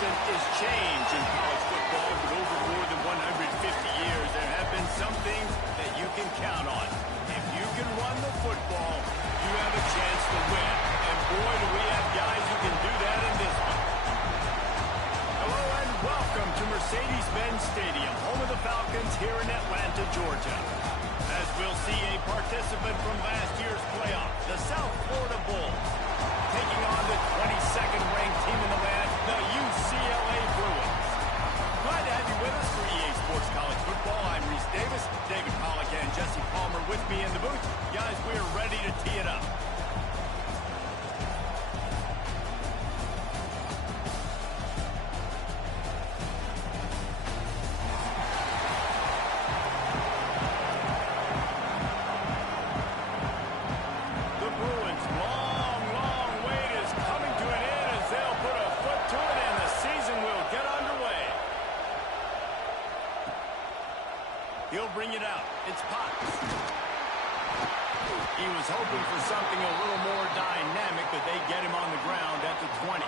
constant is change in college football. But over more than 150 years, there have been some things that you can count on. If you can run the football, you have a chance to win. And boy, do we have guys who can do that in this one. Hello and welcome to Mercedes-Benz Stadium, home of the Falcons here in Atlanta, Georgia. As we'll see a participant from last year's playoff, the South Florida Bulls, taking on the 22nd ranked team in the land, the UCLA Bruins. Glad to have you with us for EA Sports College Football. I'm Reese Davis, David Pollack and Jesse Palmer with me in the booth. Guys, we're ready to tee it up. He'll bring it out. It's Potts. He was hoping for something a little more dynamic, but they get him on the ground at the 20.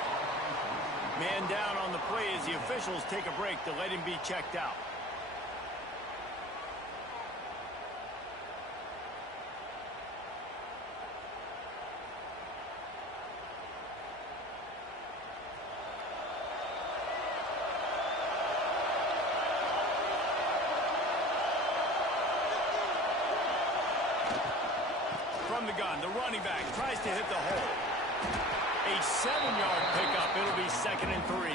Man down on the play as the officials take a break to let him be checked out. From the gun, the running back tries to hit the hole. A 7-yard pickup. It'll be 2nd and 3.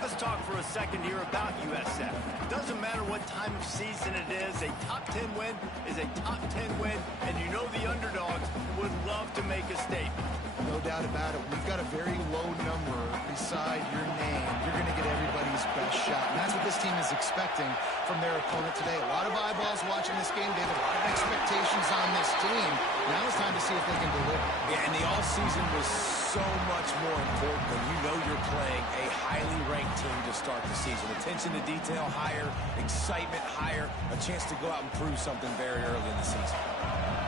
Let's talk for a second here about USF. Doesn't matter what time of season it is, a top 10 win is a top 10 win, and you know the underdogs would love to make a statement. No doubt about it. We've got a very low number beside your name. You're going to get everybody's best shot. And that's what this team is expecting from their opponent today. A lot of eyeballs watching this game. They have a lot of expectations on this team. Now it's time to see if they can deliver. Yeah, and the offseason was so much more important when you know you're playing a highly ranked team to start the season. Attention to detail higher, excitement higher, a chance to go out and prove something very early in the season.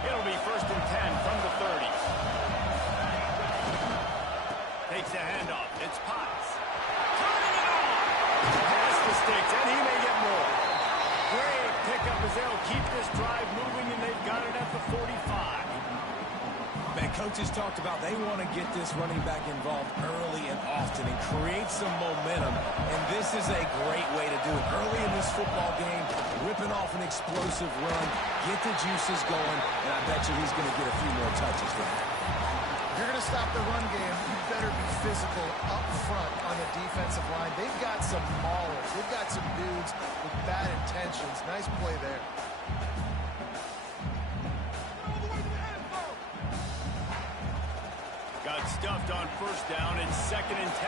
It'll be 1st and 10 from the 30s. Takes a handoff. It's Potts. Turning it on! Past the sticks, and he may get more. Great pickup as they'll keep this drive moving, and they've got it at the 45. Man, coaches talked about they want to get this running back involved early and often and create some momentum, and this is a great way to do it. Early in this football game, ripping off an explosive run, get the juices going, and I bet you he's going to get a few more touches there. If you're going to stop the run game, you better be physical up front on the defensive line. They've got some maulers. They've got some dudes with bad intentions. Nice play there. Got stuffed on 1st down and 2nd and 10.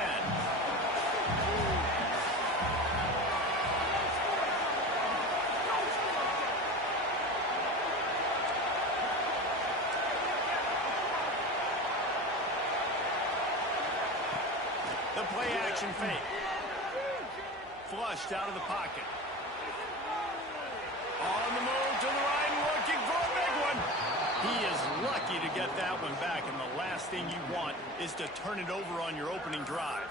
The play action fake. Flushed out of the pocket. On the move to the right, looking for a big one. He is lucky to get that one back, and the last thing you want is to turn it over on your opening drive.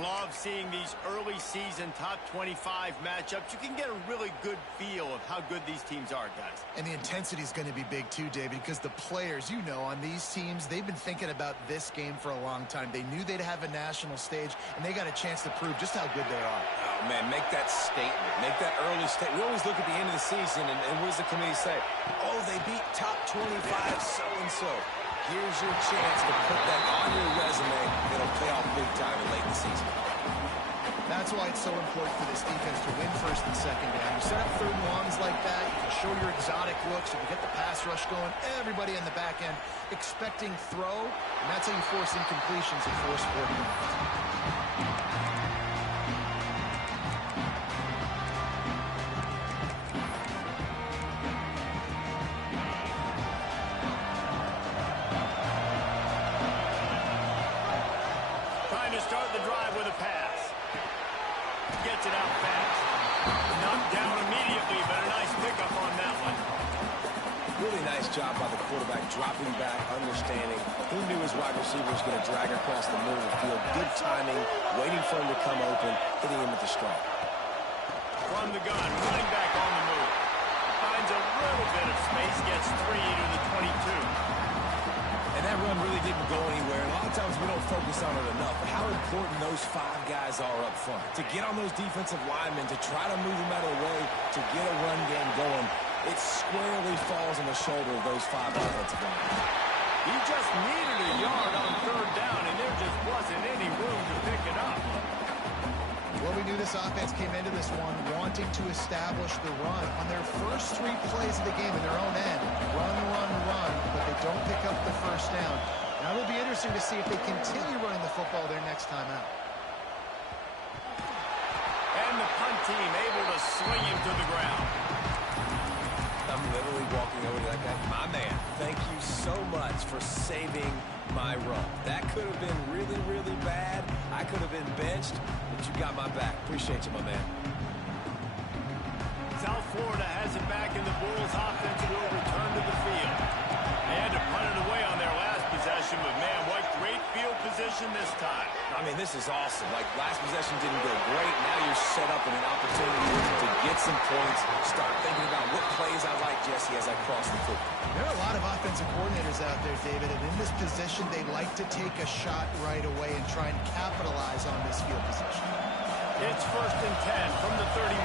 Love seeing these early season top 25 matchups. You can get a really good feel of how good these teams are, guys. And the intensity is going to be big too, David, because the players, you know, on these teams, they've been thinking about this game for a long time. They knew they'd have a national stage, and they got a chance to prove just how good they are. Oh, man, make that statement. Make that early statement. We always look at the end of the season, and what does the committee say? Oh, they beat top 25 so-and-so. Here's your chance to put that on your resume. It'll pay off big time in late in the season. That's why it's so important for this defense to win 1st and 2nd down. You set up 3rd and longs like that. You can show your exotic looks. You can get the pass rush going. Everybody in the back end expecting throw, and that's how you force incompletions and force 4 points. Start the drive with a pass. Gets it out fast. Knocked down immediately, but a nice pickup on that one. Really nice job by the quarterback, dropping back, understanding. He knew his wide receiver was going to drag across the middle of the field. Good timing, waiting for him to come open, hitting him with the strike. From the gun, running back on the move. Finds a little bit of space, gets 3 to the 22. And that run really didn't go anywhere. And a lot of times we don't focus on it enough. But how important those 5 guys are up front. To get on those defensive linemen, to try to move them out of the way, to get a run game going, it squarely falls on the shoulder of those 5 offensive linemen. He just needed a yard on 3rd down, and there just wasn't any room to pick it up. Well, we knew this offense came into this one wanting to establish the run. On their first 3 plays of the game in their own end, run, but they don't pick up the first down. Now it'll be interesting to see if they continue running the football their next time out. And the punt team able to swing him to the ground. I'm literally walking over to that guy. My man, thank you so much for saving my run. That could have been really, really bad. I could have been benched, but you got my back. Appreciate you, my man. South Florida has it back, and the Bulls offense will return to the field. They had to punt it away on their last possession, but man, what great field position this time. I mean, this is awesome. Like, last possession didn't go great. Now you're set up in an opportunity to get some points, start thinking about what plays I like, Jesse, as I cross the football. There are a lot of offensive coordinators out there, David, and in this position, they like to take a shot right away and try and capitalize on this field position. It's 1st and 10 from the 31.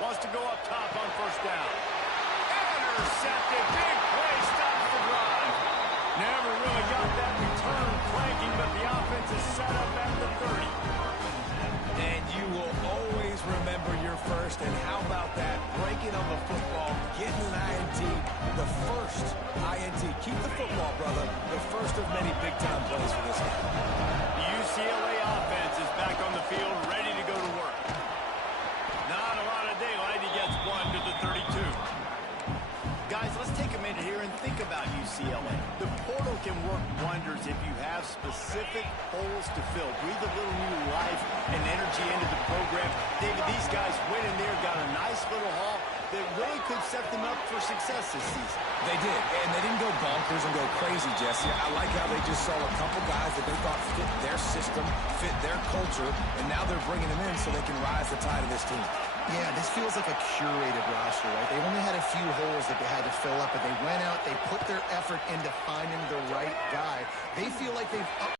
Wants to go up top on 1st down. Intercepted. Big play. Stops the drive. Never really got that return clanking, but the offense is set up at the 30. And you will always remember your first. And how about that? Breaking on the football, getting an INT, the first INT. Keep the football, brother. The first of many big-time plays for this guy. The UCLA offense is back on the field, ready to go to work. Not a lot of daylight. He gets 1 to the 32. Guys, let's take a minute here and think about UCLA. The portal can work wonders if you have specific holes to fill. Breathe a little new life and energy into the program. David, these guys went in there, got a nice little haul that really could set them up for success this season. They did, and they didn't go bonkers and go crazy, Jesse. I like how they just saw a couple guys that they thought fit their system, fit their culture, and now they're bringing them in so they can rise the tide of this team. Yeah, this feels like a curated roster, right? They only had a few holes that they had to fill up, but they went out, they put their effort into finding the right guy. They feel like they've up.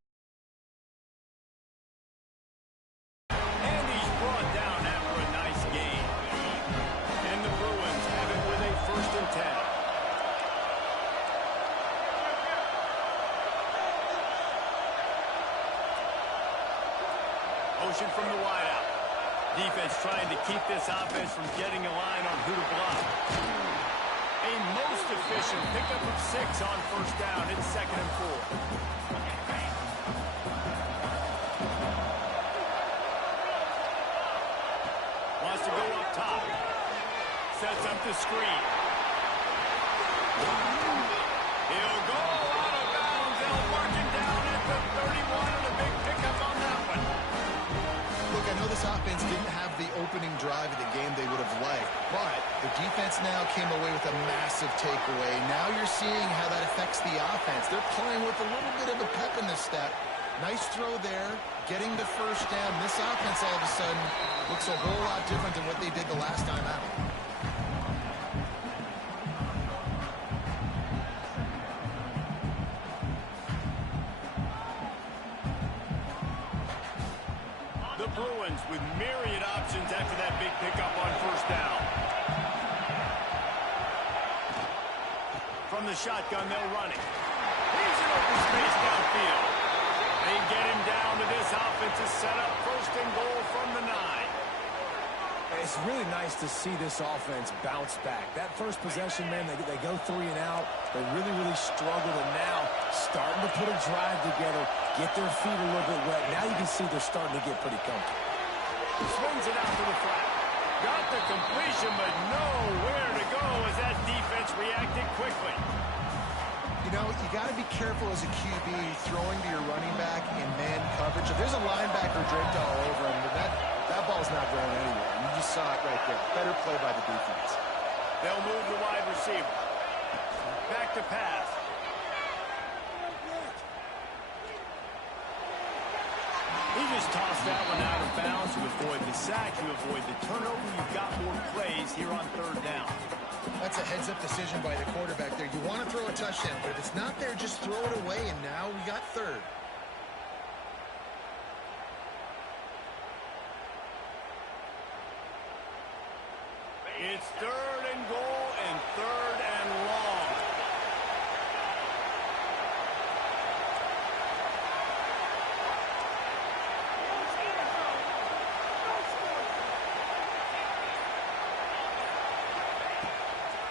And he's brought down after a nice game. And the Bruins have it with a 1st and 10. Motion from the wideout. Defense trying to keep this offense from getting a line on who to block. A most efficient pickup of 6 on 1st down. It's 2nd and 4. Wants to go up top. Sets up the screen. He'll go out of bounds. They'll mark him down at the 31, and a big pickup on that one. Look, I know this offense didn't have the opening drive of the game they would have liked, but the defense now came away with a massive takeaway. Now you're seeing how that affects the offense. They're playing with a little bit of a pep in the step. Nice throw there, getting the 1st down. This offense all of a sudden looks a whole lot different than what they did the last time out. The Bruins with myriad options after that big pickup on 1st down. From the shotgun, they'll run it. He's in open space downfield. They get him down to this offense is set up 1st and goal from the 9. It's really nice to see this offense bounce back. That first possession, man, they go 3 and out. They really, really struggled, and now starting to put a drive together, get their feet a little bit wet. Now you can see they're starting to get pretty comfortable. Swings it out to the flat. Got the completion, but nowhere to go as that defense reacted quickly. You You know, you got to be careful as a QB throwing to your running back in man coverage. If there's a linebacker draped all over him, that ball's not going anywhere. You just saw it right there. Better play by the defense. They'll move the wide receiver. Back to pass. He just tossed that one out of bounds. You avoid the sack, you avoid the turnover. You've got more plays here on third down. That's a heads-up decision by the quarterback there. You want to throw a touchdown, but if it's not there, just throw it away, and now we got third. It's third and goal and third and long.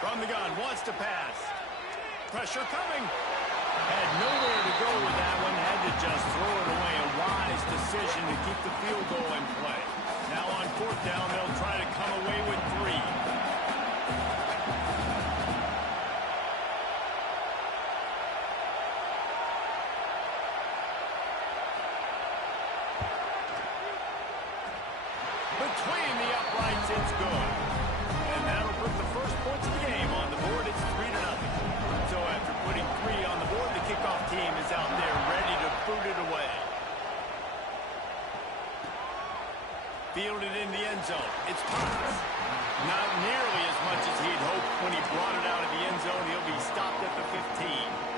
From the gun, wants to pass. Pressure coming. Had nowhere to go with that one. Had to just throw it away. A wise decision to keep the field goal in play. Now on fourth down, they'll try to come away with 3. Between the uprights, it's good. And that'll put the first points of the game on the board. It's 3-0. So after putting 3 on the board, the kickoff team is out there ready to boot it away. Fielded in the end zone. It's Potts. Not nearly as much as he'd hoped when he brought it out of the end zone. He'll be stopped at the 15.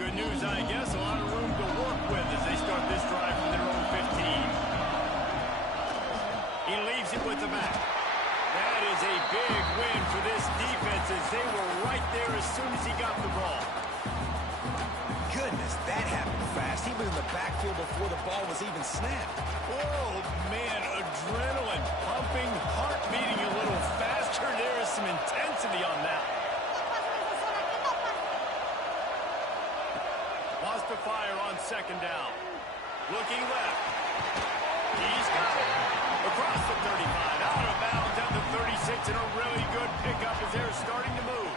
Good news, I guess. A lot of room to work with as they start this drive from their own 15. He leaves it with the back. That is a big win for this defense as they were right there as soon as he got the ball. Goodness, that happened fast. He was in the backfield before the ball was even snapped. Oh, man, adrenaline pumping, heart beating a little faster. There is some intensity on that. Wants to fire on second down. Looking left. He's got it. Across the 35, out of bounds at the 36, and a really good pickup as they're starting to move.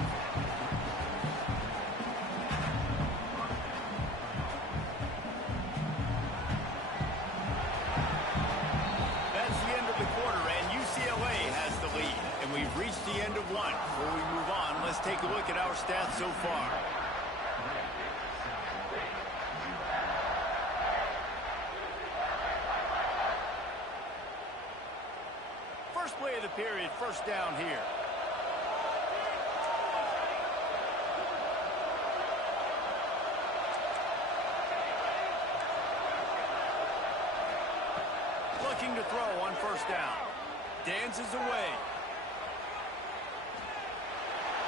That's the end of the quarter, and UCLA has the lead. And we've reached the end of one. Before we move on, let's take a look at our stats so far. First play of the period, first down here. Looking to throw on first down. Dances away.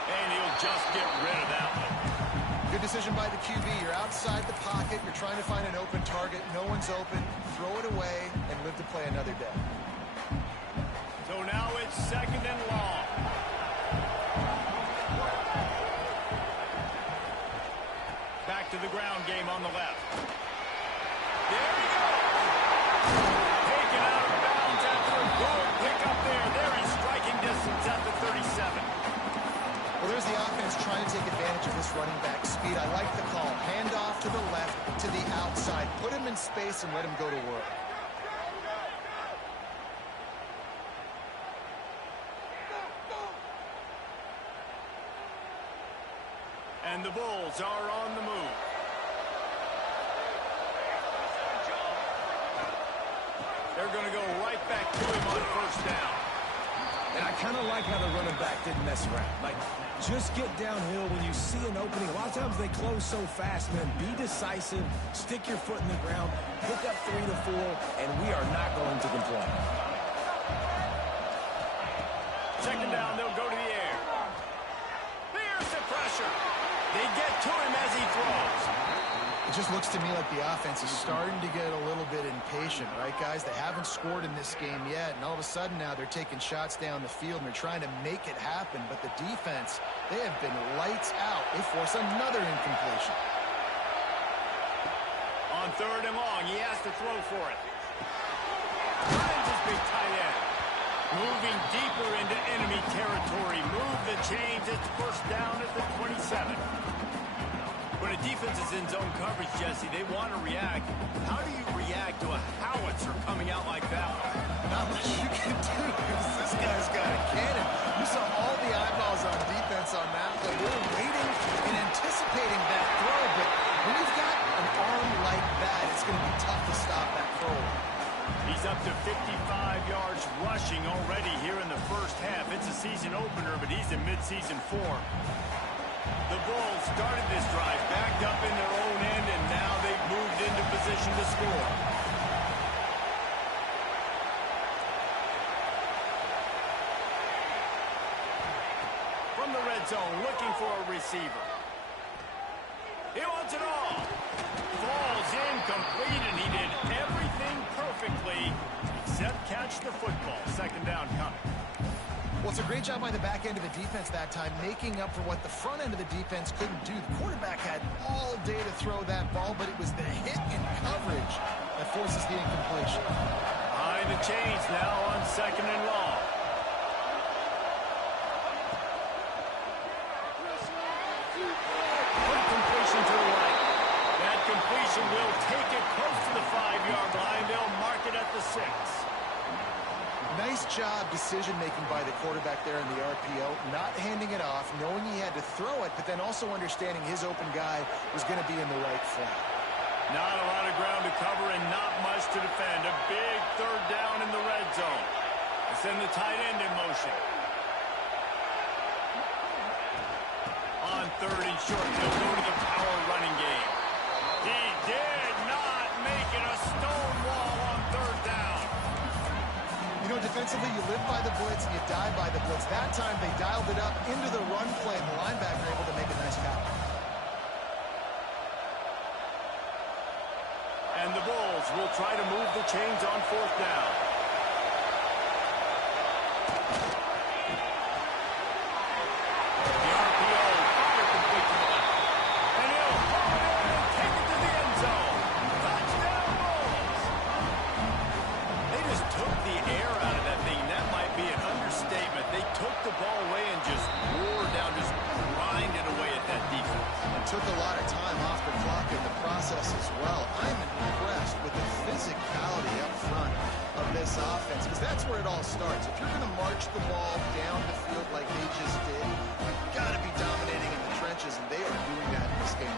And he'll just get rid of that one. Good decision by the QB. You're outside the pocket. You're trying to find an open target. No one's open. Throw it away and live to play another day. So now it's second and long. Back to the ground game on the left. There he goes. Taken out of bounds after a good pickup there. They're in striking distance at the 37. Well, there's the offense trying to take advantage of this running back speed. I like the call. Hand off to the left, to the outside. Put him in space and let him go to work. And the Bulls are on the move. They're going to go right back to him on first down. And I kind of like how the running back didn't mess around. Like, just get downhill when you see an opening. A lot of times they close so fast, man. Be decisive. Stick your foot in the ground. Pick up 3 to 4, and we are not going to complain. Second down, they'll go to the air. There's the pressure. They get to him as he throws. It just looks to me like the offense is starting to get a little bit impatient, right, guys? They haven't scored in this game yet, and all of a sudden now they're taking shots down the field and they're trying to make it happen. But the defense, they have been lights out. They force another incompletion. On third and long. He has to throw for it. Finds his big tight end. Moving deeper into enemy territory. Move the chains. It's first down at the 27. When a defense is in zone coverage, Jesse, they want to react. How do you react to a howitzer coming out like that? Not much you can do because this guy's got a cannon. You saw all the eyeballs on defense on that play. They were waiting and anticipating that throw, but when you've got an arm like that, it's going to be tough to stop that throw. He's up to 55 yards rushing already here in the first half. It's a season opener, but he's in midseason form. The Bulls started this drive, backed up in their own end, and now they've moved into position to score. From the red zone, looking for a receiver. He wants it all. Falls incomplete, and he did everything perfectly except catch the football. Second down coming. Well, it's a great job by the back end of the defense that time, making up for what the front end of the defense couldn't do. The quarterback had all day to throw that ball, but it was the hit in coverage that forces the incompletion. Behind the chains now on second and long. Completion to the right. That completion will take it close to the 5-yard line. They'll mark it at the 6. Nice job decision-making by the quarterback there in the RPO, not handing it off, knowing he had to throw it, but then also understanding his open guy was going to be in the right flat. Not a lot of ground to cover and not much to defend. A big third down in the red zone. They send the tight end in motion. On third and short, he'll go to the power running game. He did not make it a stone wall on third down. You know, defensively, you live by the blitz and you die by the blitz. That time, they dialed it up into the run play, and the linebacker able to make a nice tackle. And the Bulls will try to move the chains on fourth down. The RPO, fire complete to the left. And he'll hold it and take it to the end zone. Touchdown, Bulls! They just took the air out of that thing. That might be an understatement. They took the ball away and just wore down, just grinded away at that defense. It took a lot of time off the clock in the process as well. I'm impressed with the physicality up front of this offense, because that's where it all starts. If you're going to march the ball down the field like they just did, you've got to be dominating in the trenches, and they are doing that in this game.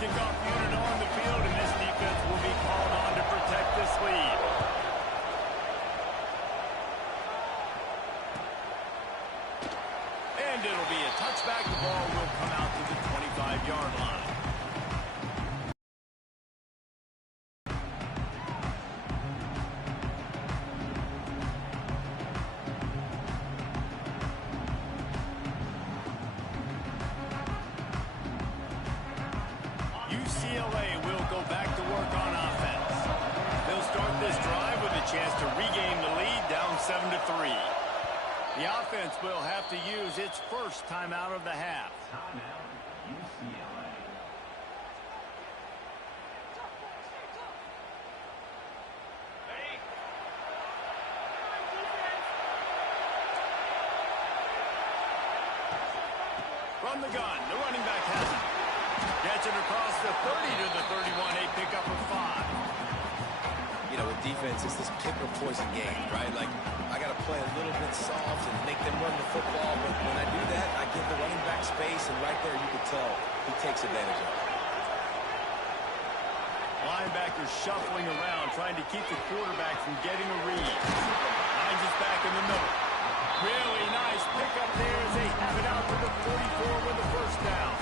Kickoff unit on the field, and this defense will be called on to protect this lead. And it'll be a touchback. The ball will come out to the 25-yard line. UCLA will go back to work on offense. They'll start this drive with a chance to regain the lead, down 7-3. The offense will have to use its first timeout of the half. From the gun, the running back has it. Gets it across the 30 to the 31, a pickup of 5. You know, with defense, it's this pick or poison game, right? Like, I got to play a little bit soft and make them run the football, but when I do that, I give the running back space, and right there you can tell he takes advantage of it. Linebackers shuffling around, trying to keep the quarterback from getting a read. Finds his back in the middle. Really nice pickup there as they have it out to the 44 with the first down.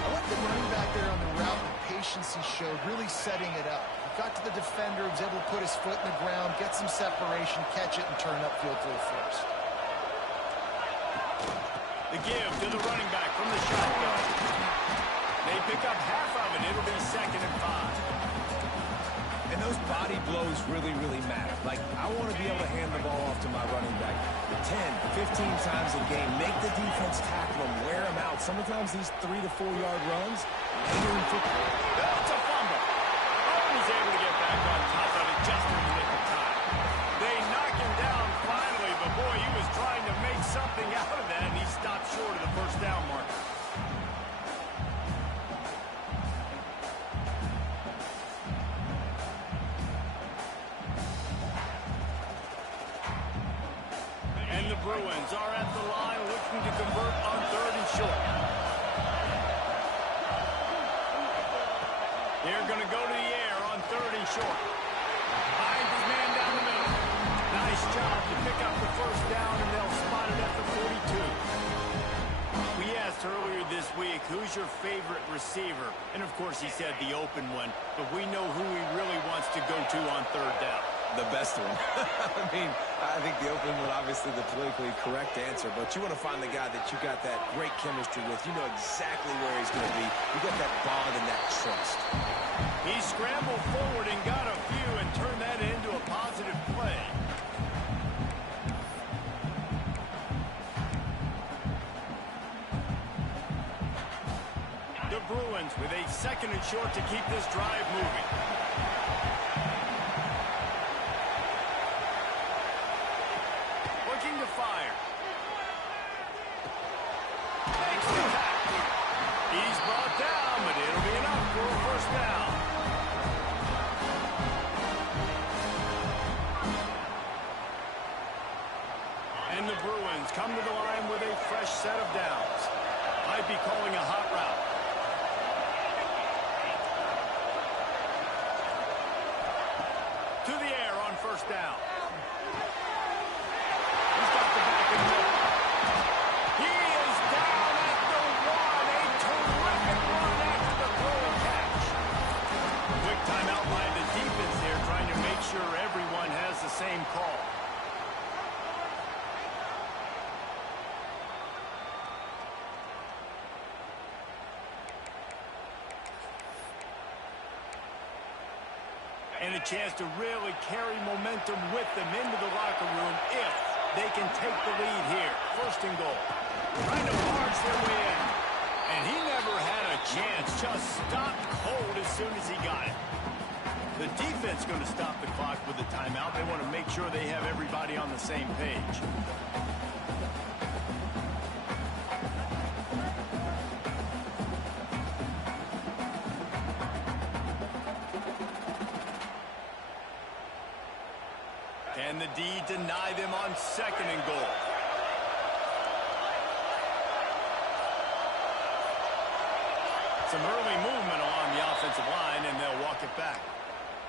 I like the running back there on the route, the patience he showed, really setting it up. He got to the defender, was able to put his foot in the ground, get some separation, catch it, and turn upfield for the first. The give to the running back from the shotgun. They pick up half of it. It'll be 2nd and 5. And those body blows really, really matter. Like, I want to be able to hand the ball off to my running back 10, 15 times a game. Make the defense tackle him, wear him out. Sometimes these 3 to 4 yard runs, football. That's a fumble. Bruins are at the line looking to convert on 3rd and short. They're going to go to the air on 3rd and short. Finds his man down the middle. Nice job to pick up the first down, and they'll spot it at the 42. We asked earlier this week, who's your favorite receiver? And, of course, he said the open one. But we know who he really wants to go to on 3rd down. The best one. I mean, I think the open one, obviously the politically correct answer, but you want to find the guy that you got that great chemistry with. You know exactly where he's going to be. You got that bond and that trust. He scrambled forward and got a few and turned that into a positive play. The Bruins with a 2nd and short to keep this drive moving. Looking to fire. Makes the catch. He's brought down, but it'll be enough for a first down. And the Bruins come to the line with a fresh set of downs. Might be calling a hot route. To the air on 1st down. He's got the back and middle. He is down at the 1. A terrific run after the throw and catch. Quick timeout by the defense there, trying to make sure everyone has the same call. And a chance to really carry momentum with them into the locker room if they can take the lead here. 1st and goal. Trying to march their way in. And he never had a chance. Just stopped cold as soon as he got it. The defense going to stop the clock with a timeout. They want to make sure they have everybody on the same page. And the D deny them on 2nd and goal. Some early movement along the offensive line, and they'll walk it back.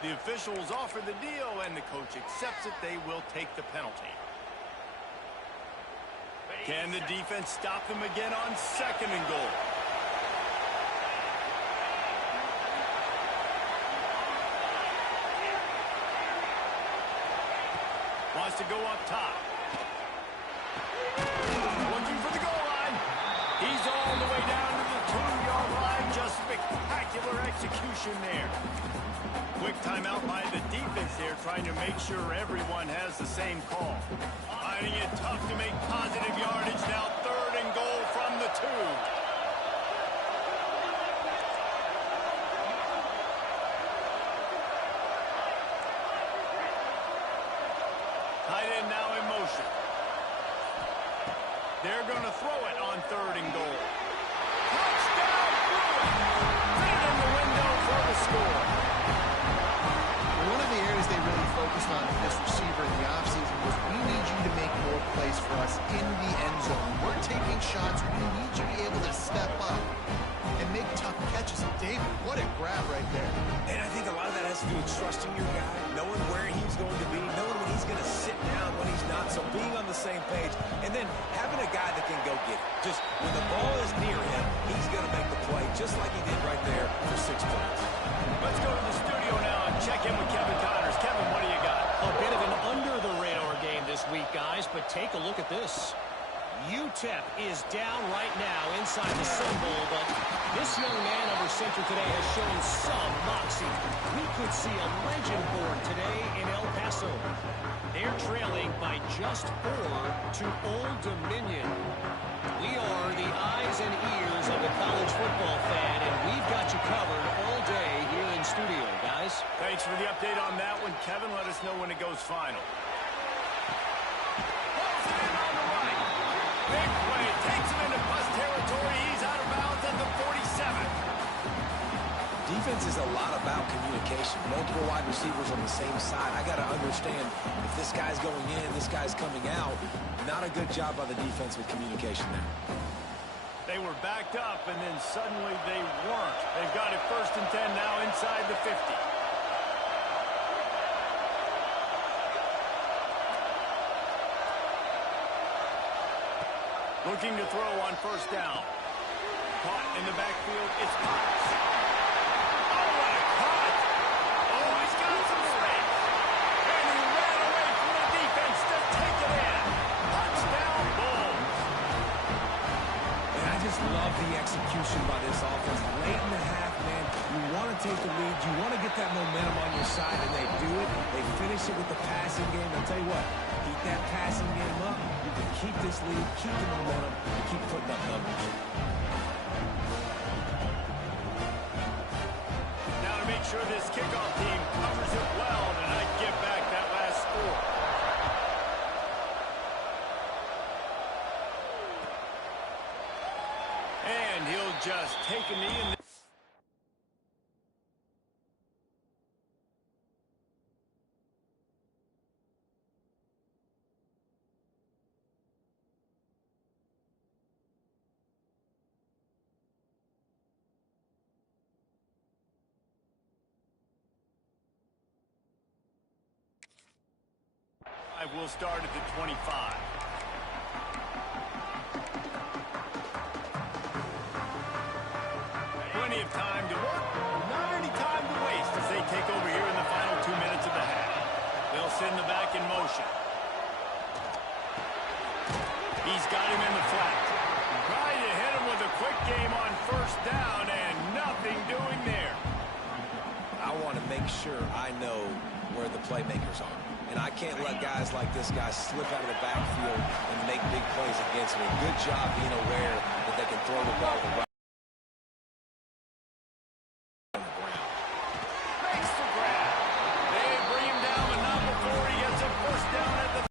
The officials offer the deal, and the coach accepts it. They will take the penalty. Can the defense stop them again on 2nd and goal? Wants to go up top. Looking for the goal line. He's all the way down to the 2-yard line. Just spectacular execution there. Quick timeout by the defense there, trying to make sure everyone has the same call. Finding it tough to make positive yardage. Now 3rd and goal from the 2. Tight end now in motion. They're going to throw it on 3rd and goal. Touchdown, Bruins! Put it in the window for the score. One of the areas they really focused on with this receiver in the offseason was we need you to make more plays for us in the end zone. We're taking shots. We need you to be able to step up and make tough catches. And David, what a grab right there. And I think a lot of that has to do with trusting your guy, knowing where he's going to be, knowing when he's going to sit down, when he's not. So being on the same page, and then having a guy that can go get it. Just when the ball is near him, he's going to make the play, just like he did right there for 6 points. Let's go to the studio now and check in with Kevin Connors. Kevin, what do you got? A bit of an under-the-radar game this week, guys, but take a look at this. UTEP is down right now inside the Sun Bowl, but this young man over center today has shown some moxie. We could see a legend born today in El Paso. They're trailing by just 4 to Old Dominion. We are the eyes and ears of the college football fan, and we've got you covered all day here in studio, guys. Thanks for the update on that one, Kevin. Let us know when it goes final. Pulls it in on the right. Big play. Takes him into bus territory. He's out of bounds at the 47. Defense is a lot about communication. Multiple wide receivers on the same side. I got to understand if this guy's going in, this guy's coming out. Not a good job by the defense with communication there. They were backed up, and then suddenly they weren't. They've got it 1st and 10 now inside the 50. Looking to throw on 1st down. Caught in the backfield. It's Potts. Oh, what a cut! Oh, he's got some space. And he ran away from the defense to take it in. Touchdown, Bulls. And I just love the execution by this offense. Late in the half, man, you want to take the lead. You want to get that momentum on your side, and they do it. They finish it with the passing game. I'll tell you what, keep that passing game up. You can keep this lead, keep the momentum, and keep putting up numbers. Now to make sure this kickoff team covers it well tonight, get back that last score. And he'll just take a knee and will start at the 25. Plenty of time to work, not any time to waste as they take over here in the final 2 minutes of the half. They'll send the back in motion. He's got him in the flat. Trying to hit him with a quick game on 1st down and nothing doing there. I want to make sure I know where the playmakers are. And I can't let guys like this guy slip out of the backfield and make big plays against me. Good job being aware that they can throw the ball to right on the ground. Makes the grab. They bring him down, but not before he gets a 1st down at the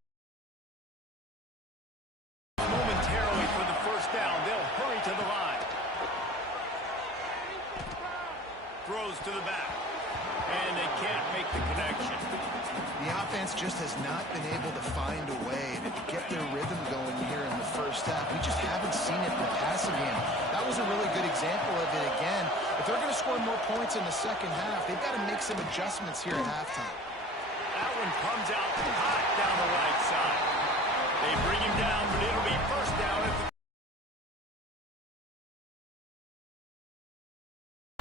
momentarily for the 1st down. They'll hurry to the line. Throws to the back. And they can't make the connection. The offense just has not been able to find a way to get their rhythm going here in the 1st half. We just haven't seen it in the passing game. That was a really good example of it again. If they're going to score more points in the 2nd half, they've got to make some adjustments here at halftime. That one comes out hot down the right side. They bring him down, but it'll be 1st down at the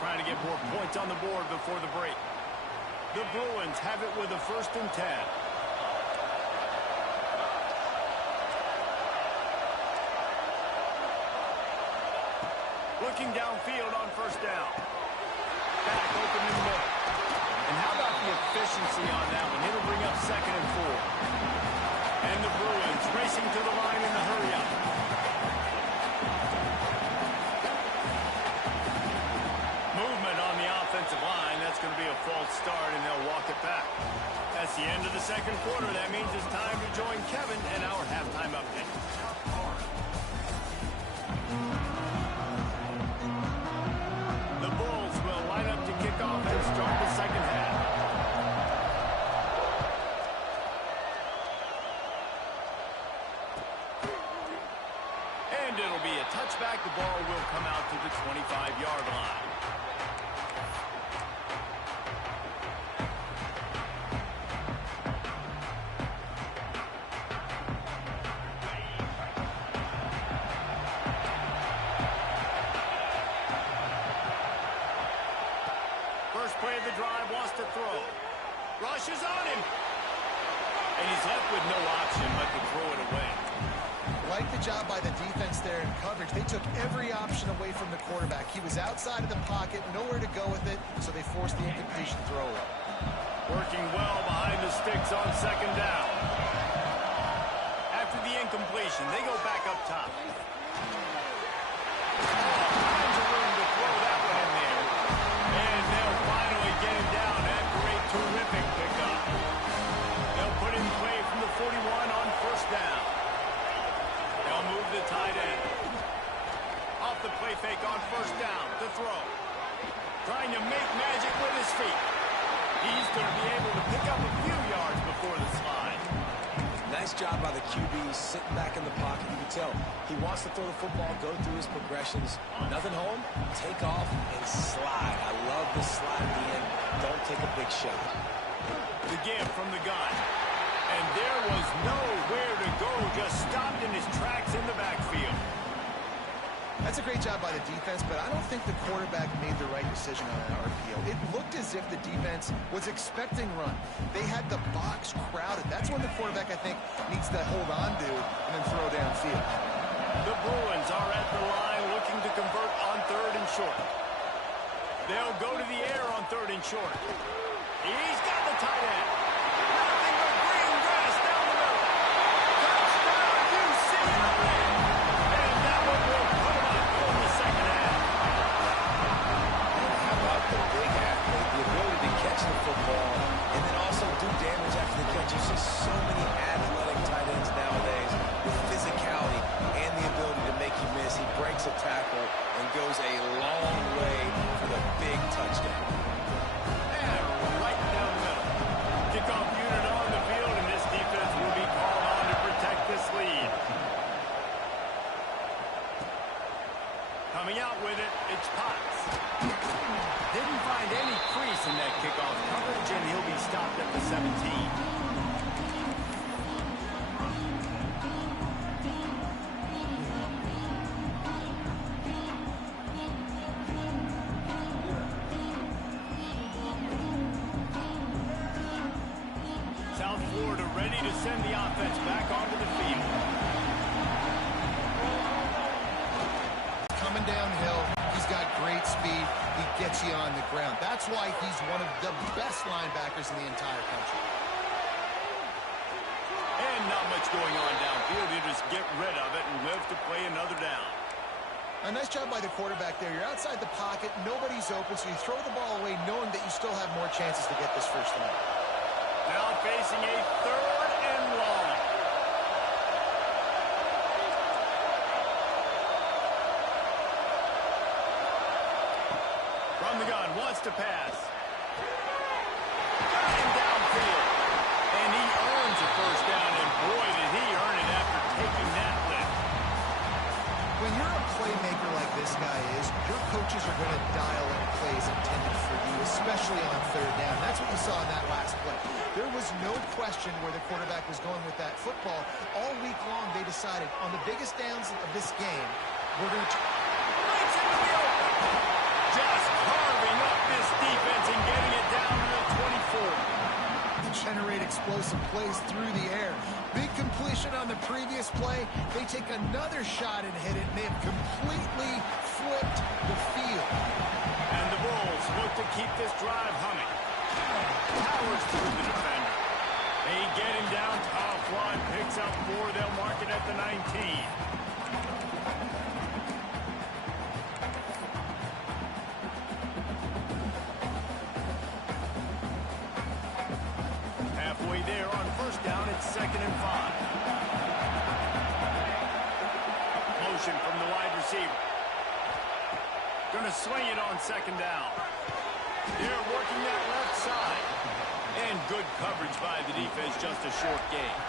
trying to get more points on the board before the break. The Bruins have it with a 1st and 10. Looking downfield on 1st down. Back open in the middle. And how about the efficiency on that one? It'll bring up 2nd and 4. And the Bruins racing to the line in the hurry-up. Movement on the offensive line. That's going to be a false start, and they'll walk it back. That's the end of the 2nd quarter. That means it's time to join Kevin and our halftime update. The Bulls will line up to kick off and start the 2nd half. And it'll be a touchback. The ball will come out to the 25-yard line. Play of the drive, wants to throw. Rushes on him. And he's left with no option but to throw it away. Like the job by the defense there in coverage. They took every option away from the quarterback. He was outside of the pocket, nowhere to go with it, so they forced the incompletion throw. Working well behind the sticks on 2nd down. After the incompletion, they go back up top. Tons of room to throw that one in there. And they'll finally get him down after a terrific pickup. They'll put in play from the 41 on 1st down. They'll move the tight end. Off the play fake on 1st down to throw. Trying to make job by the QB sitting back in the pocket. You can tell he wants to throw the football, go through his progressions. Nothing home, take off and slide. I love the slide at the end. Don't take a big shot. The give from the gun. And there was nowhere to go, just stopped in his tracks in the backfield. That's a great job by the defense, but I don't think the quarterback made the right decision on that RPO. It looked as if the defense was expecting run. They had the box crowded. That's when the quarterback, I think, needs to hold on to and then throw downfield. The Bruins are at the line looking to convert on 3rd and short. They'll go to the air on 3rd and short. He's got the tight end. Nothing but green grass down the middle. Touchdown, UCLA! And that one will put him up for the second half. How about the big athlete, the ability to catch the football and then also do damage after the catch? There's just so many athletic tight ends nowadays with physicality and the ability to make you miss. He breaks a tackle and goes a long way for the big touchdown. And right down the middle. Kickoff unit on the field, and this defense will be called on to protect this lead. Coming out with it, it's Potts. Didn't find any crease in that kickoff coverage, and he'll be stopped at the 17. South Florida ready to send the offense back onto the field. Coming downhill, he's got great speed. He gets you on the ground. That's why he's one of the best linebackers in the entire country. And not much going on downfield. You just get rid of it and live to play another down. A nice job by the quarterback there. You're outside the pocket. Nobody's open, so you throw the ball away knowing that you still have more chances to get this first down. Now facing a 3rd and long. From the gun, wants to pass. Got him downfield. And he earns a first down, and boy, did he earn it after taking that lift. When you're a playmaker like this guy is, your coaches are going to dial in plays intended for you, especially on 3rd down. That's what you saw in that last play. There was no question where the quarterback was going with that football. All week long, they decided on the biggest downs of this game, we're going to... Right into the open. Just carving up this defense and getting it down to the 24. Generate explosive plays through the air. Big completion on the previous play. They take another shot and hit it, and they have completely flipped the field. And the Bulls look to keep this drive humming. Powers through the defender. They get him down top line, picks up 4. They'll mark it at the 19. Halfway there on 1st down, it's 2nd and 5. Motion from the wide receiver. Gonna swing it on 2nd down. They're working that left side. And good coverage by the defense, just a short game.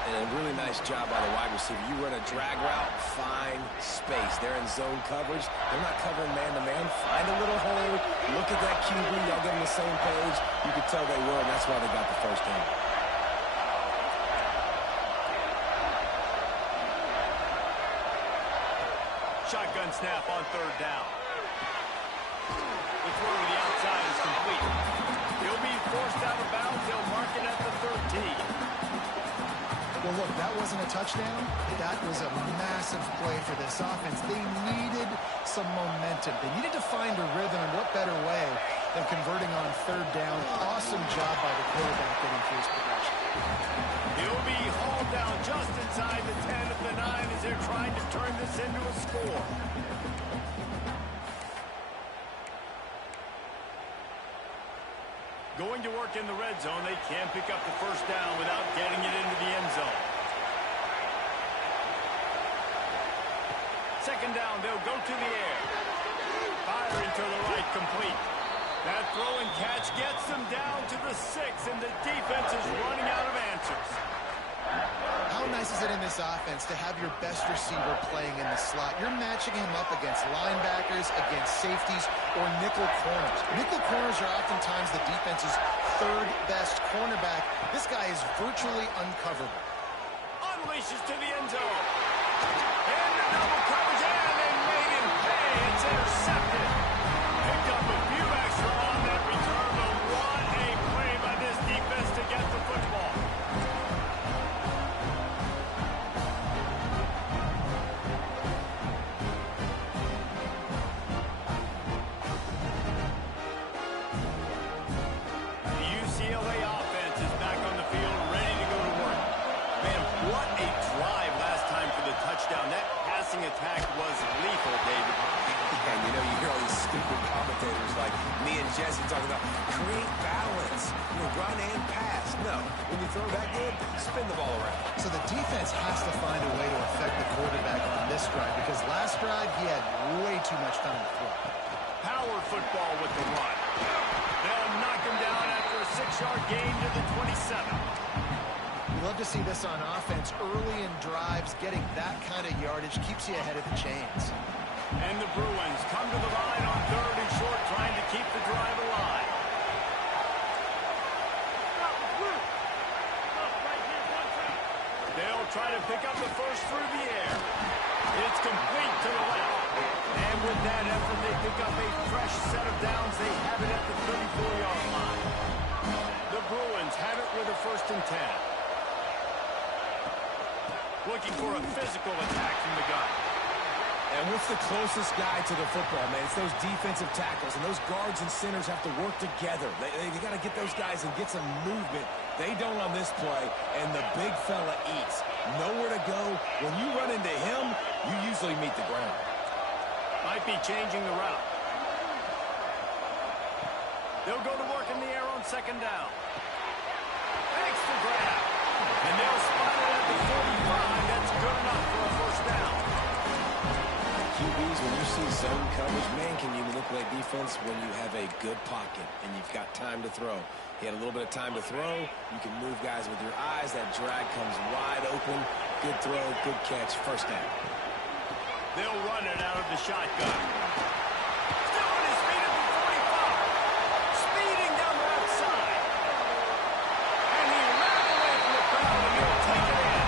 And a really nice job by the wide receiver. You run a drag route, find space. They're in zone coverage. They're not covering man-to-man. Find a little hole. Look at that QB. Y'all get on the same page. You can tell they were, and that's why they got the first down. Shotgun snap on 3rd down. The throw to the outside is complete. He'll be forced out of bounds. They'll mark it at the 13. Well, look, that wasn't a touchdown. That was a massive play for this offense. They needed some momentum. They needed to find a rhythm, and what better way than converting on 3rd down. Awesome job by the quarterback getting through his progression. He'll be hauled down just inside the 10 at the 9 as they're trying to turn this into a score. Going to work in the red zone, they can't pick up the first down without getting it into the end zone. 2nd down, they'll go to the air. Fire into the right, complete. That throw and catch gets them down to the 6, and the defense is running out of answers. How nice is it in this offense to have your best receiver playing in the slot? You're matching him up against linebackers, against safeties, or nickel corners. Nickel corners are oftentimes the defense's third best cornerback. This guy is virtually uncoverable. Unleashes to the end zone. And the double coverage, and they made him pay. It's intercepted. Picked up a few extra on that return, but what a play by this defense to get the football. The UCLA offense is back on the field, ready to go to work. Man, what a drive last time for the touchdown. That passing attack was lethal, David. And you know, you hear all these stupid commentators like me and Jesse talking about create balance, run and pass. No, when you throw that good, spin the ball around. So the defense has to find a way to affect the quarterback on this drive because last drive he had way too much time to throw. Power football with the run. They'll knock him down after a 6-yard gain to the 27. We love to see this on offense. Early in drives, getting that kind of yardage keeps you ahead of the chains. And the Bruins come to the line on 3rd and short, trying to keep the drive alive. They'll try to pick up the first through the air. It's complete to the left. And with that effort, they pick up a fresh set of downs. They have it at the 34-yard line. The Bruins have it with a 1st and 10. Looking for a physical attack from the gun. And what's the closest guy to the football, man? It's those defensive tackles, and those guards and centers have to work together. They got to get those guys and get some movement. They don't on this play, and the big fella eats. Nowhere to go. When you run into him, you usually meet the ground. Might be changing the route. They'll go to work in the air on 2nd down. Thanks to grab. And they'll spot it at the 45. That's good enough for a 1st down. QBs, when you see zone coverage, man, can you manipulate defense when you have a good pocket and you've got time to throw. He had a little bit of time to throw. You can move guys with your eyes. That drag comes wide open. Good throw, good catch, 1st down. They'll run it out of the shotgun. Still on his feet at the 45. Speeding down the left side. And he ran away from the crowd, and he'll take it in.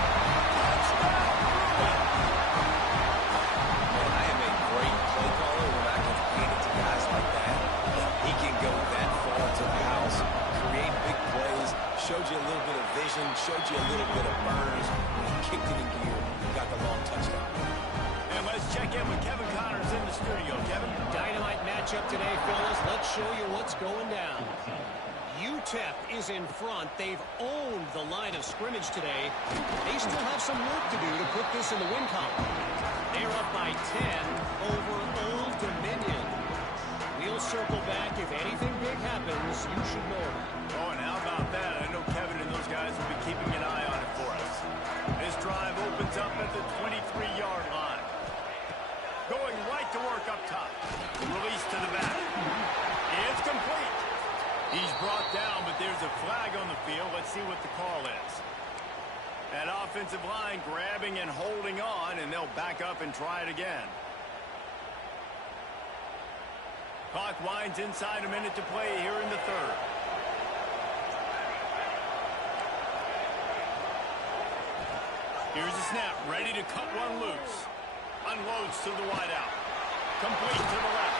Touchdown, Bruins. Man, I am a great play caller when I can hand it to guys like that. He can go that far to the house, create big plays, showed you a little bit of vision, showed you a little bit of burns, and he kicked it in gear, got the long touchdown. And let's check in with Kevin Connors in the studio. Kevin? Dynamite matchup today, fellas. Let's show you what's going down. UTEP is in front. They've owned the line of scrimmage today. They still have some work to do to put this in the win column. They're up by 10 over Old Dominion. We'll circle back. If anything big happens, you should know that. Oh, and how about that? I know Kevin and those guys will be keeping an eye on it for us. This drive opens up at the 23-yard line. Going right to work up top. Release to the back. It's complete. He's brought down, but there's a flag on the field. Let's see what the call is. That offensive line grabbing and holding on, and they'll back up and try it again. Clock winds inside a minute to play here in the 3rd. Here's the snap, ready to cut one loose. Unloads to the wideout. Complete to the left.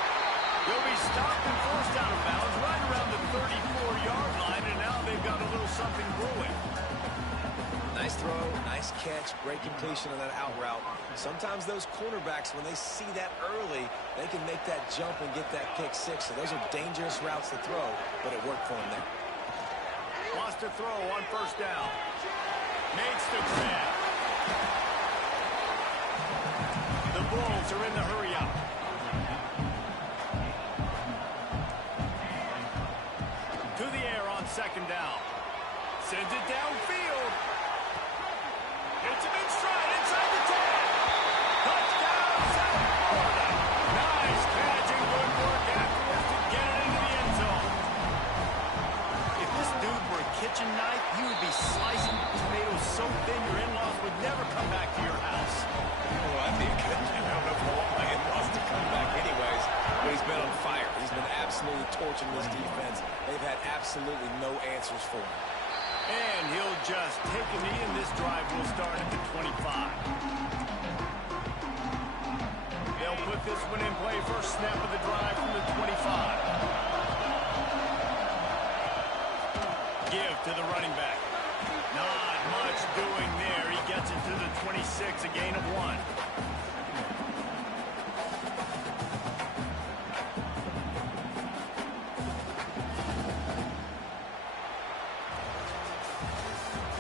They'll be stopped and forced out of bounds right around the 34-yard line, and now they've got a little something brewing. Nice throw, nice catch, great completion on that out route. Sometimes those cornerbacks, when they see that early, they can make that jump and get that pick 6. So those are dangerous routes to throw, but it worked for him there. Lost a throw on 1st down. Makes the grab. The Bulls are in the hurry up. To the air on 2nd down. Sends it downfield. Hits him in stride inside the 10. Touchdown, South Florida. Nice catch and good work afterwards to get it into the end zone. If this dude were a kitchen knife, you would be slicing tomatoes so thin your in-laws would never come back to your house. Well, I'd be a good man. I don't know if I want my in-laws to come back anyways, but he's been on fire. He's been absolutely torching this defense. They've had absolutely no answers for him. And he'll just take a knee, and this drive will start at the 25. They'll put this one in play. First snap of the drive from the 25. Give to the running back. Not much doing there. He gets it to the 26, a gain of 1.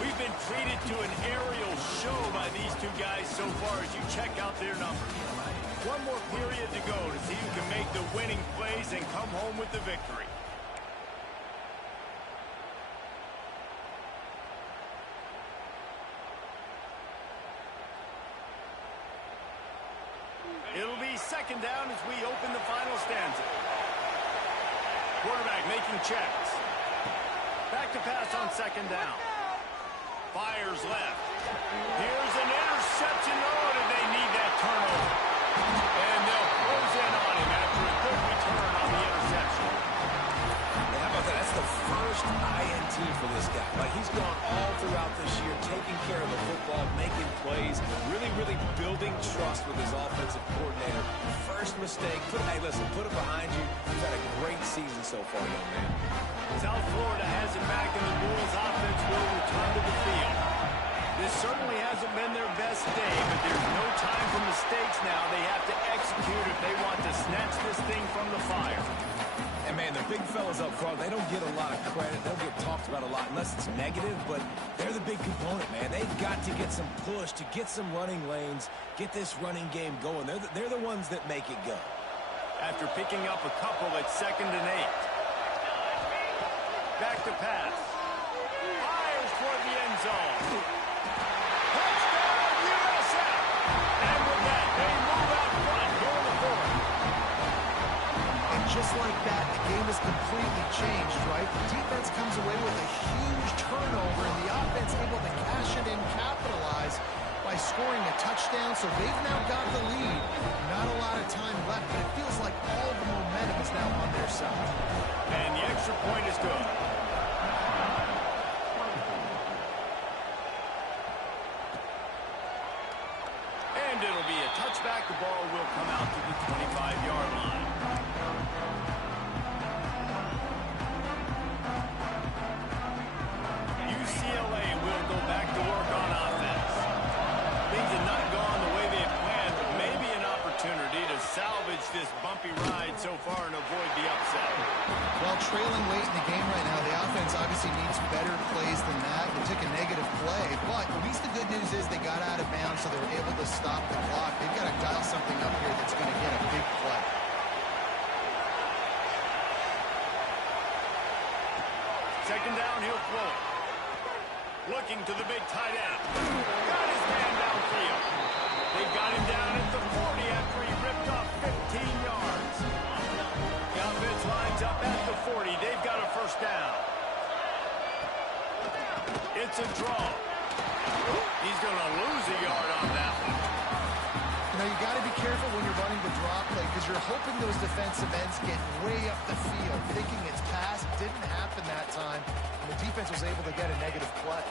We've been treated to an aerial show by these two guys so far as you check out their numbers. One more period to go to see who can make the winning plays and come home with the victory. It'll be second down as we open the final stanza. Quarterback making checks. Back to pass on second down. Fires left. Here's an interception. Oh, did they need that turnover? And they'll close in on him after a good return on the interception. And how about that? That's the first INT for this guy. Like, he's gone all throughout this year, taking care of the football, making plays, really building trust with his offensive coordinator. First mistake. Hey, listen, put it behind you. You've had a great season so far, young man. South Florida has it back, and the Bulls offense will return to the field. This certainly hasn't been their best day, but there's no time for mistakes now. They have to execute if they want to snatch this thing from the fire. And, man, the big fellas up front, they don't get a lot of credit. They'll get talked about a lot unless it's negative, but they're the big component, man. They've got to get some push, to get some running lanes, get this running game going. They're the ones that make it go. After picking up a couple at 2nd and 8. Back to pass. Fires toward the end zone. Touchdown, USA! And with that, they move out front here in the 4th. And just like that, the game is completely changed, right? The defense comes away with a huge turnover, and the offense able to cash it in, capitalize by scoring a touchdown. So they've now got the lead. Not a lot of time left, but it feels like all the momentum is now on their side. And the extra point is good. And it'll be a touchback. The ball will come out to the 25-yard line. UCLA will go back to work on offense. Things have not gone the way they had planned, but maybe an opportunity to salvage this bumpy ride so far and avoid the upset. Well, trailing late in the game right now, the offense obviously needs better plays than that. They took a negative play, but at least the good news is they got out of bounds, so they were able to stop the clock. They've got to dial something up here that's going to get a big play. Second down, he'll throw it. Looking to the big tight end. Got his man downfield. They've got him down at the 40 after he ripped off 15 yards. The offense lines up at the 40. They've got a first down. It's a draw. He's going to lose a yard on that one. You know, you got to be careful when you're running the draw play because you're hoping those defensive ends get way up the field, thinking it's pass. It didn't happen that time, and the defense was able to get a negative play.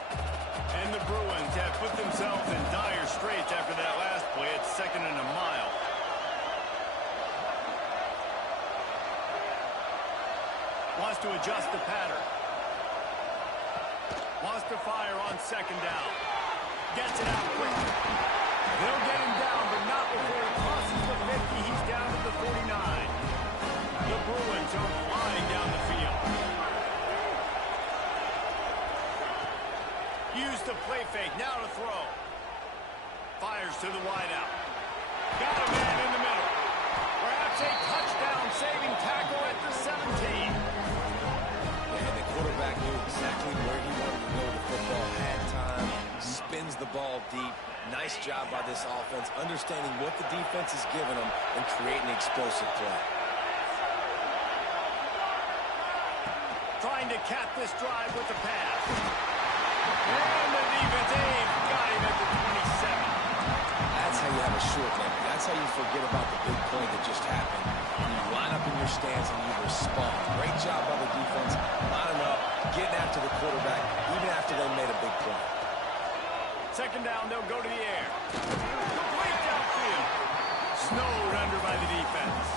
And the Bruins have put themselves in dire straits after that last play. It's 2nd and a mile. Wants to adjust the pattern. Wants to fire on second down. Gets it out quick. They'll get him down, but not before he crosses the 50. He's down to the 49. The Bruins are flying down the field. Used the play fake. Now to throw. Fires to the wideout. Got a man in the middle. Perhaps a touchdown-saving tackle at the 17. And the quarterback knew exactly where he wanted to go with the football. Had time. Spins the ball deep. Nice job by this offense, understanding what the defense is giving them and creating explosive play. Trying to cap this drive with the pass. And the defense aim got him at the 27. That's how you have a short leg. That's how you forget about the big play that just happened. You line up in your stance and you respond. Great job by the defense, lining up, getting after the quarterback, even after they made a big play. Second down, they'll go to the air. Complete downfield. Snowed under by the defense.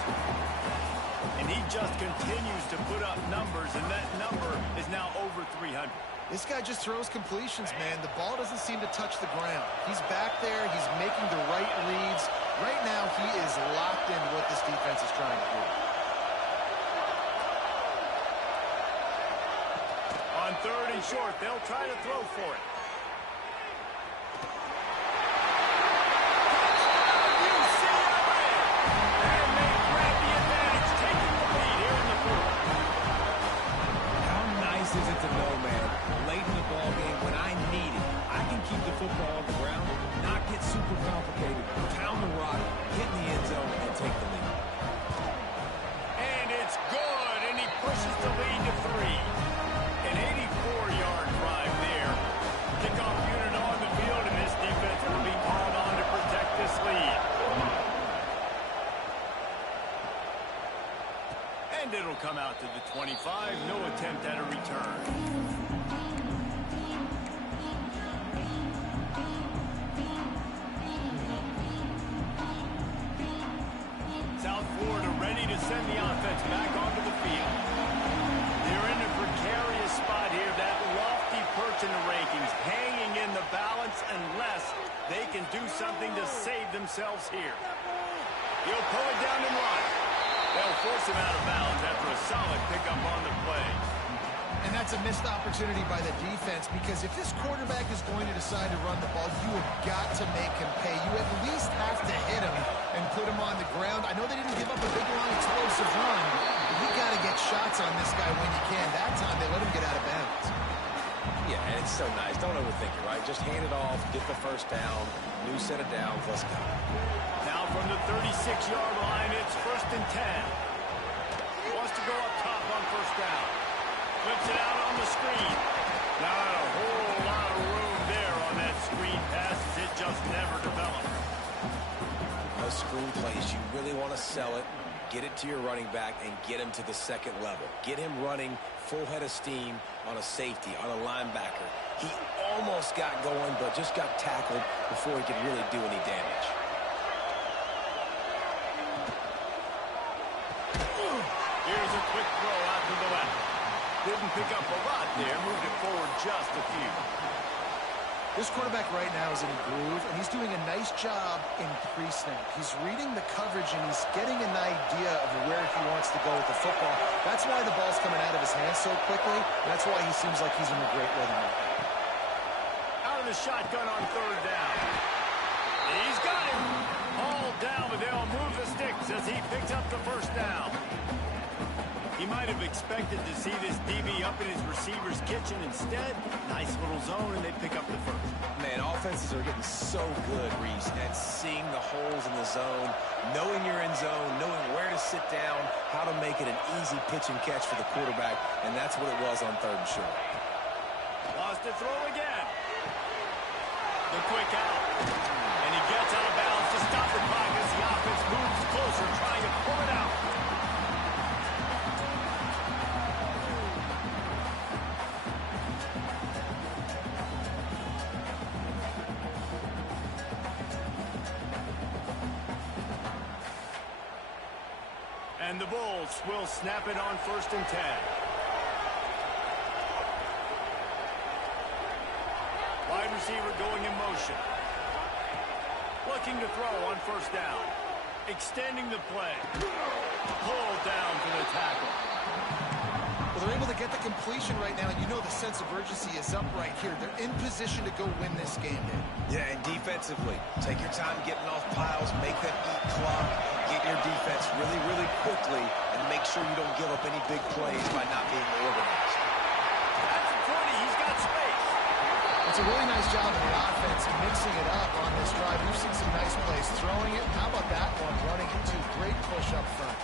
And he just continues to put up numbers, and that number is now over 300. This guy just throws completions, man. The ball doesn't seem to touch the ground. He's back there. He's making the right reads. Right now, he is locked into what this defense is trying to do. On third and short, they'll try to throw for it. And they grab the advantage, taking the lead here in the fourth. How nice is it to know, man, late in the ball game when I need it, I can keep the football on the ground, not get super complicated, pound the rock, hit in the end zone, and take the lead. And it's good, and he pushes the lead to 3. An 84-yard drive there. Kickoff unit on the field, and this defense will be called on to protect this lead. And it'll come out to the 25. No attempt at a return. South Florida ready to send the offense back onto the field. They're in a precarious spot here. That lofty perch in the rankings, hanging in the balance unless they can do something to save themselves here. He'll pull it down and run. They'll force him out of bounds after a solid pickup on the play. And that's a missed opportunity by the defense, because if this quarterback is going to decide to run the ball, you have got to make him pay. You at least have to hit him and put him on the ground. I know they didn't give up a big, long, explosive run, but you got to get shots on this guy when you can. That time, they let him get out of bounds. Yeah, and it's so nice. Don't overthink it, right? Just hand it off, get the first down, new set of downs, let's go. Now from the 36-yard line, it's 1st and 10. Wants to go up top on first down. Flips it out on the screen. Not a whole lot of room there on that screen pass, as it just never developed. Those screen plays, you really want to sell it, get it to your running back, and get him to the second level. Get him running full head of steam on a safety, on a linebacker. He almost got going, but just got tackled before he could really do any damage. Here's a quick throw out to the left. Didn't pick up a lot there, moved it forward just a few. This quarterback right now is in a groove, and he's doing a nice job in pre-snap. He's reading the coverage, and he's getting an idea of where he wants to go with the football. That's why the ball's coming out of his hands so quickly. That's why he seems like he's in a great rhythm. Out of the shotgun on third down. He's got him. All down, but they'll move the sticks as he picks up the first down. He might have expected to see this DB up in his receiver's kitchen. Instead, nice little zone, and they pick up the first. Man, offenses are getting so good, Reese, at seeing the holes in the zone, knowing you're in zone, knowing where to sit down, how to make it an easy pitch and catch for the quarterback, and that's what it was on third and short. Lost to throw again. The quick out. And he gets out of bounds to stop the clock as the offense moves closer, trying to pull it out. And the Bulls will snap it on 1st and 10. Wide receiver going in motion. Looking to throw on first down. Extending the play. Pulled down for the tackle. Well, they're able to get the completion right now, and you know the sense of urgency is up right here. They're in position to go win this game. Yeah, and defensively, take your time getting off piles, make them eat clock, get your defense really, really quickly, and make sure you don't give up any big plays by not being organized. That's the 20. He's got space. It's a really nice job of the offense mixing it up on this drive. We've seen some nice plays throwing it. How about that one running it too? Great push up front.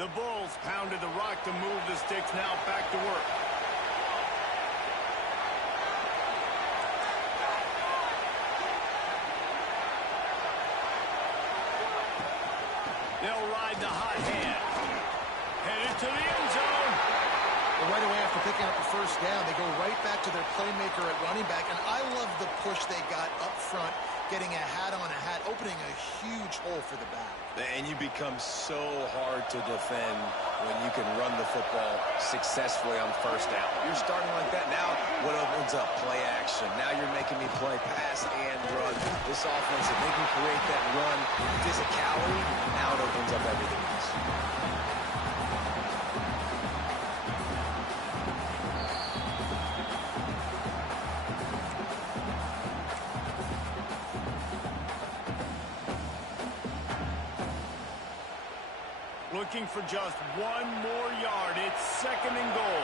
The Bulls pounded the rock to move the sticks. Now back to work. They'll ride the hot hand. Headed to the end zone. Well, right away after picking up the first down, they go right back to their playmaker at running back. And I love the push they got up front, getting a hat on a hat, opening a huge hole for the back. And you become so hard to defend when you can run the football successfully on first down. You're starting like that. Now, what opens up? Play action. Now you're making me play pass and run. This offense, if they can create that run physicality, now it opens up everything else. Looking for just one more yard. It's second and goal.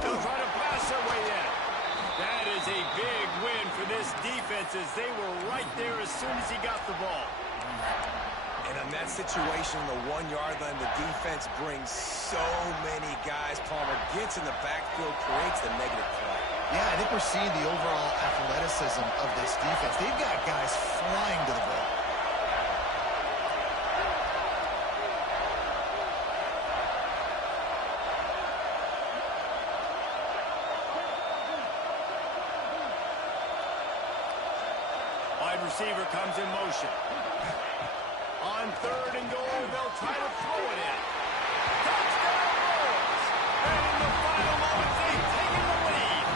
They'll try to pass their way in. That is a big win for this defense as they were right there as soon as he got the ball. And in that situation, the 1 yard line, the defense brings so many guys. Palmer gets in the backfield, creates the negative play. Yeah, I think we're seeing the overall athleticism of this defense. They've got guys flying to the ball. Wide receiver comes in motion. On third and goal, they'll try to throw it in. Touchdown Bulls! And in the final moments, they've taken the lead.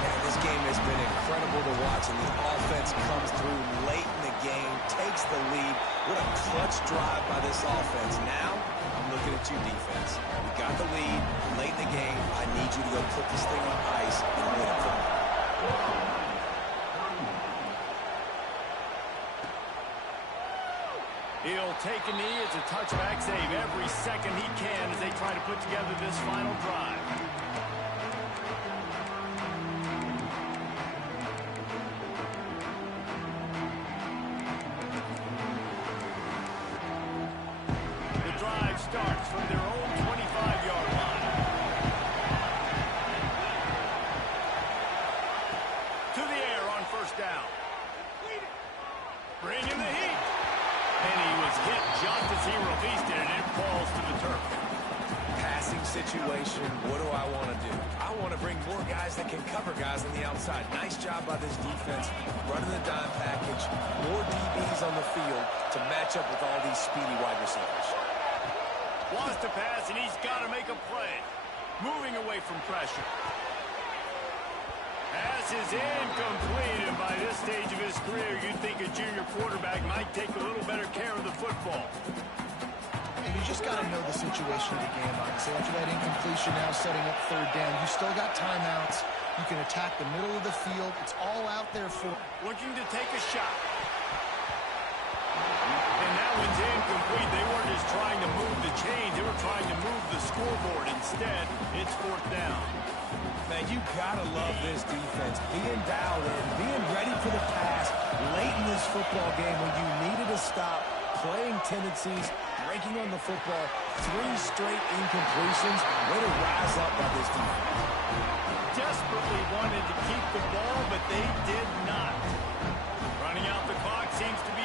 Man, this game has been incredible to watch, and the offense comes through late in the game, takes the lead. What a clutch drive by this offense. Now, I'm looking at you, defense. We got the lead late in the game. I need you to go put this thing on ice and win it for me. He'll take a knee. It's a touchback save every second he can as they try to put together this final drive. The drive starts from their own 25-yard line. To the air on first down. Bring in the heat. And he was hit just as he released it, and it falls to the turf. Passing situation, what do I want to do? I want to bring more guys that can cover guys on the outside. Nice job by this defense, running the dime package, more DBs on the field to match up with all these speedy wide receivers. Wants to pass, and he's got to make a play. Moving away from pressure. Pass is incomplete, and by this stage of his career, you'd think a junior quarterback might take a little better care of the football. And you just got to know the situation of the game, honestly. After that incompletion, now setting up third down, you still got timeouts. You can attack the middle of the field. It's all out there for... Looking to take a shot. And that one's incomplete. They weren't just trying to move the chains. They were trying to move the scoreboard. Instead, it's fourth down. Man, you gotta love this defense. Being dialed in, being ready for the pass late in this football game when you needed a stop, playing tendencies, breaking on the football, 3 straight incompletions. Way to rise up by this defense. Desperately wanted to keep the ball, but they did not. Running out the clock seems to be